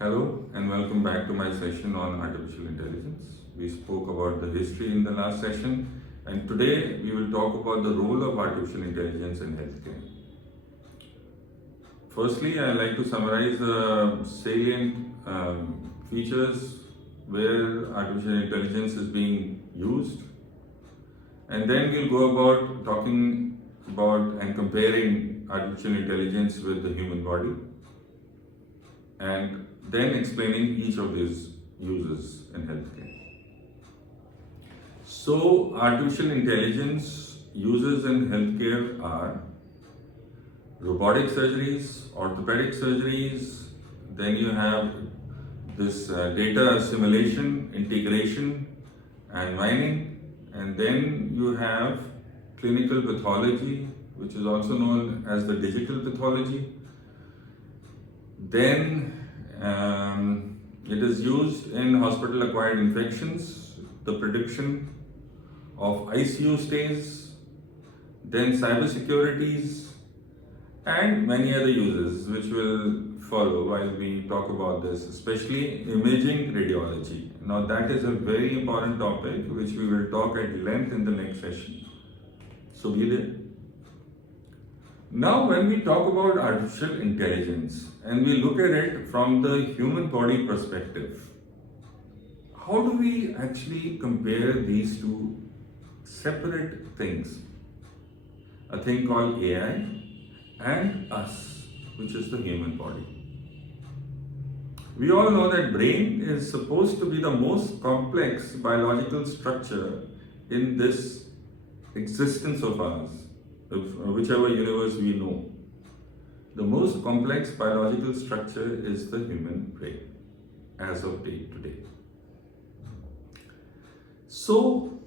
Hello and welcome back to my session on artificial intelligence. We spoke about the history in the last session, and today we will talk about the role of artificial intelligence in healthcare. Firstly, I like to summarize the salient features where artificial intelligence is being used, and then we'll go about talking about and comparing artificial intelligence with the human body, and then explaining each of these uses in healthcare. So, artificial intelligence uses in healthcare are robotic surgeries, orthopedic surgeries, then you have this data assimilation, integration, and mining, and then you have clinical pathology, which is also known as the digital pathology. Then it is used in hospital acquired infections, the prediction of ICU stays, then cybersecurities, and many other uses which will follow while we talk about this, especially imaging radiology. Now, that is a very important topic which we will talk at length in the next session. So, be there. Now, when we talk about artificial intelligence and we look at it from the human body perspective, how do we actually compare these two separate things? A thing called AI and us, which is the human body. We all know that brain is supposed to be the most complex biological structure in this existence of ours. Whichever universe we know, the most complex biological structure is the human brain as of date today. So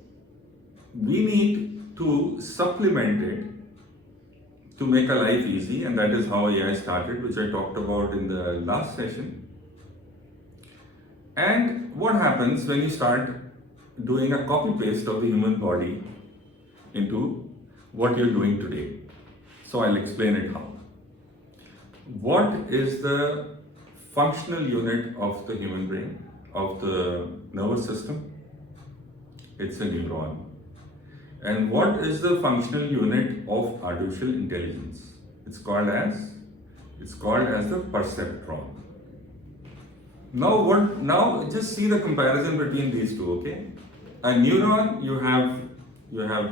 we need to supplement it to make our life easy, and that is how AI started, which I talked about in the last session. And what happens when you start doing a copy paste of the human body into what you're doing today? So I'll explain it how. What is the functional unit of the human brain, of the nervous system? It's a neuron. And what is the functional unit of artificial intelligence? It's called as the perceptron. Now just see the comparison between these two, okay? A neuron, you have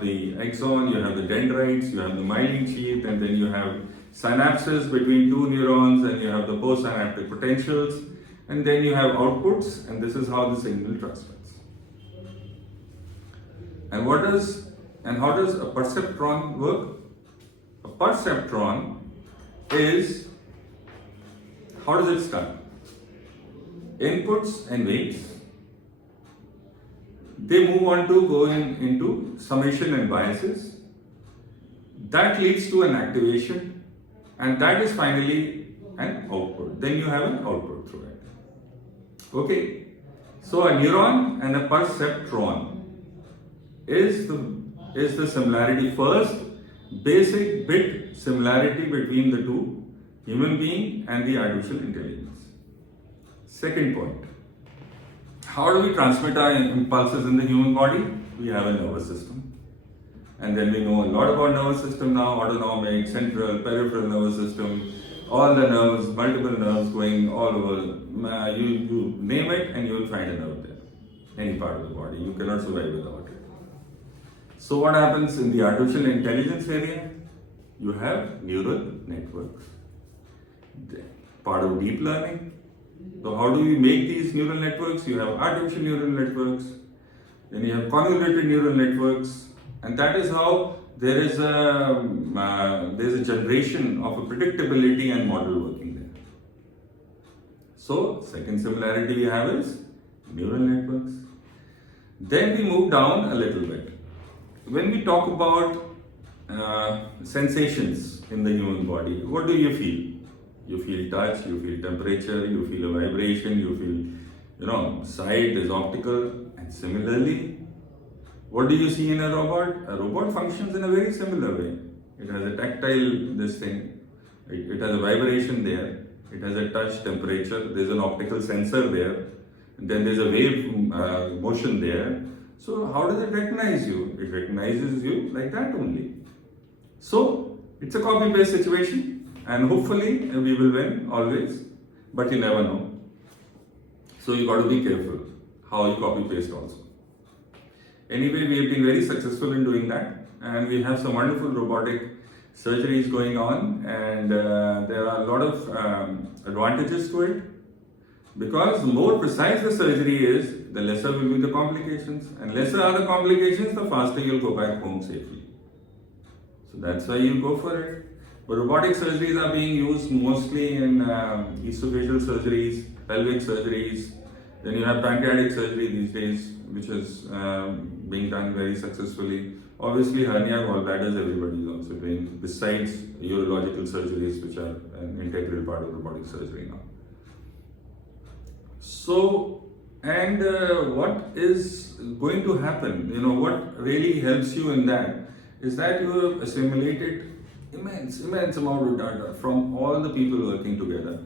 the axon, you have the dendrites, you have the myelin sheath, and then you have synapses between two neurons, and you have the postsynaptic potentials, and then you have outputs, and this is how the signal transmits. And how does a perceptron work? A perceptron is, how does it start? Inputs and weights. They move on to go into summation and biases. That leads to an activation, and that is finally an output. Then you have an output through it. Okay, so a neuron and a perceptron is the similarity. First, basic bit similarity between the two, human being and the artificial intelligence. Second point. How do we transmit our impulses in the human body? We have a nervous system. And then we know a lot about nervous system now, autonomic, central, peripheral nervous system, all the nerves, multiple nerves going all over. You name it and you will find a nerve there. Any part of the body. You cannot survive without it. So what happens in the artificial intelligence area? You have neural networks. Part of deep learning. So how do we make these neural networks? You have artificial neural networks, then you have convoluted neural networks, and that is how there is a generation of a predictability and model working there. So second similarity we have is neural networks. Then we move down a little bit. When we talk about sensations in the human body, what do you feel? You feel touch, you feel temperature, you feel a vibration, you feel, sight is optical. And similarly, what do you see in a robot? A robot functions in a very similar way. It has a tactile, it has a vibration there. It has a touch, temperature, there's an optical sensor there, and then there's a wave motion there. So how does it recognize you? It recognizes you like that only. So it's a copy-paste situation, and hopefully we will win always, but you never know. So you got to be careful how you copy-paste also. Anyway, we have been very successful in doing that, and we have some wonderful robotic surgeries going on, and there are a lot of advantages to it, because the more precise the surgery is, the lesser will be the complications, and lesser are the complications, the faster you'll go back home safely. So that's why you go for it. But robotic surgeries are being used mostly in esophageal surgeries, pelvic surgeries. Then you have pancreatic surgery these days, which is being done very successfully. Obviously, hernia, gallbladders, everybody is also doing, besides urological surgeries, which are an integral part of robotic surgery now. So, and what is going to happen, what really helps you in that is that you have assimilated immense amount of data from all the people working together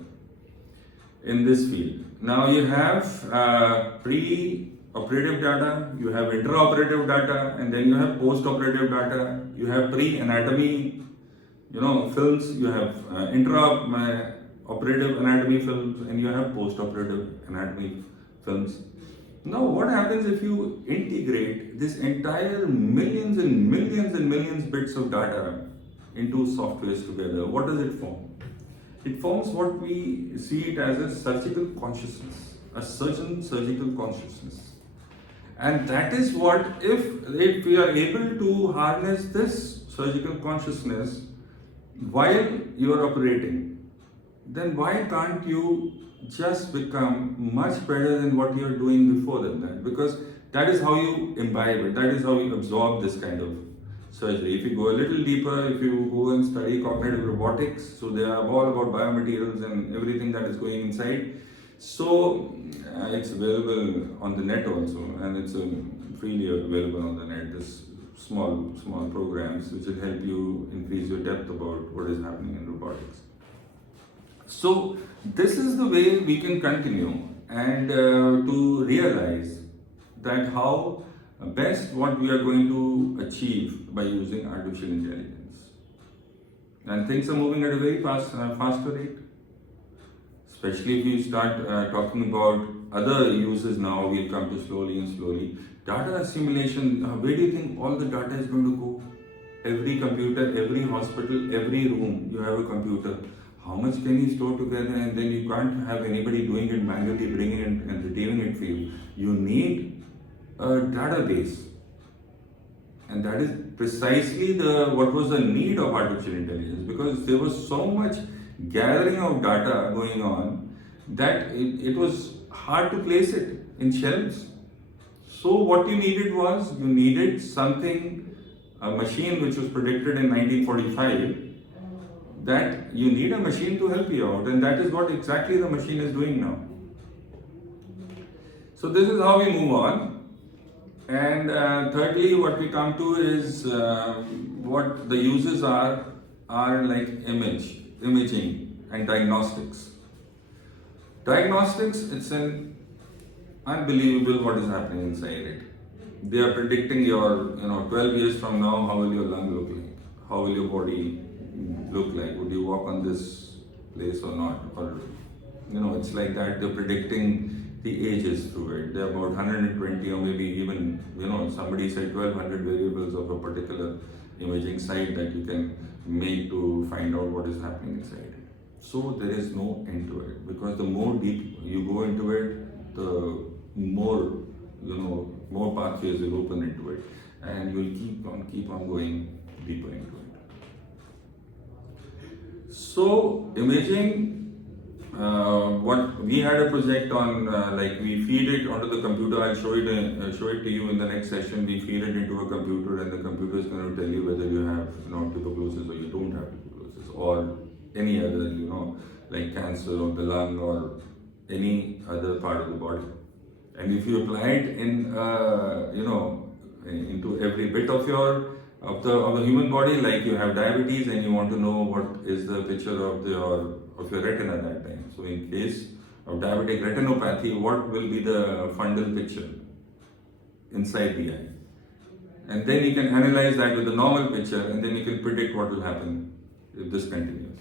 in this field. Now you have pre-operative data, you have intraoperative data, and then you have post-operative data. You have pre-anatomy, films. You have intra-operative anatomy films, and you have post-operative anatomy films. Now, what happens if you integrate this entire millions and millions bits of data into softwares together? What does it form? It forms what we see it as a surgical consciousness, a surgeon surgical consciousness. And that is what, if we are able to harness this surgical consciousness while you are operating, then why can't you just become much better than what you are doing before that? Because that is how you imbibe it, that is how you absorb this kind of surgery. If you go a little deeper, if you go and study cognitive robotics, so they are all about biomaterials and everything that is going inside. So it's available on the net also, and it's freely available on the net. This small programs which will help you increase your depth about what is happening in robotics. So this is the way we can continue and to realize that how best what we are going to achieve by using artificial intelligence. And things are moving at a very faster rate. Especially if you start talking about other uses now, we'll come to slowly. Data assimilation, where do you think all the data is going to go? Every computer, every hospital, every room, you have a computer. How much can you store together? And then you can't have anybody doing it manually, bringing it and retrieving it for you. You need a database. And that is precisely what was the need of artificial intelligence, because there was so much gathering of data going on that it was hard to place it in shelves. So what you needed something, a machine which was predicted in 1945, that you need a machine to help you out, and that is what exactly the machine is doing now. So this is how we move on. And thirdly, what we come to is what the uses are like imaging and diagnostics. Diagnostics, it's an unbelievable what is happening inside it. They are predicting your, 12 years from now, how will your lung look like? How will your body look like? Would you walk on this place or not? Or, it's like that. They're predicting the ages through it. There are about 120 or maybe even, somebody said 1200 variables of a particular imaging site that you can make to find out what is happening inside. So there is no end to it, because the more deep you go into it, the more, more pathways will open into it, and you will keep on going deeper into it. So imaging, what we had a project on, like we feed it onto the computer. I'll show it to you in the next session. We feed it into a computer, and the computer is going to tell you whether you have tuberculosis or you don't have tuberculosis, or any other, like cancer of the lung or any other part of the body. And if you apply it in, into every bit of the human body, like you have diabetes and you want to know what is the picture of your of your retina that time. So in case of diabetic retinopathy, what will be the fundal picture inside the eye? And then you can analyze that with the normal picture, and then you can predict what will happen if this continues.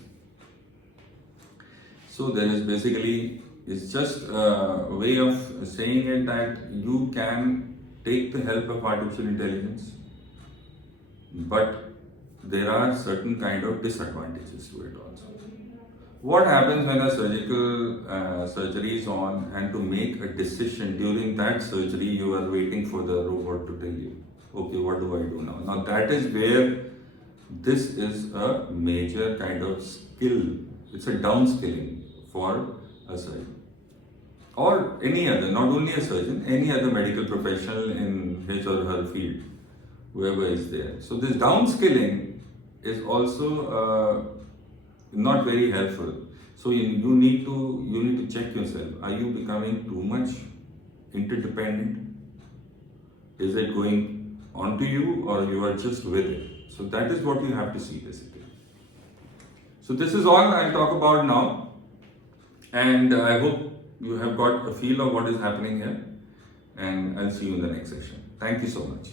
So there is basically, it's just a way of saying it that you can take the help of artificial intelligence, but there are certain kind of disadvantages to it also. What happens when a surgical surgery is on, and to make a decision during that surgery, you are waiting for the robot to tell you, okay, what do I do now? Now that is where this is a major kind of skill. It's a downskilling for a surgeon or any other, not only a surgeon, any other medical professional in his or her field, whoever is there. So this downskilling is also not very helpful. So you need to check yourself. Are you becoming too much interdependent? Is it going onto you, or you are just with it? So that is what you have to see basically. So this is all I'll talk about now, and I hope you have got a feel of what is happening here, and I'll see you in the next session. Thank you so much.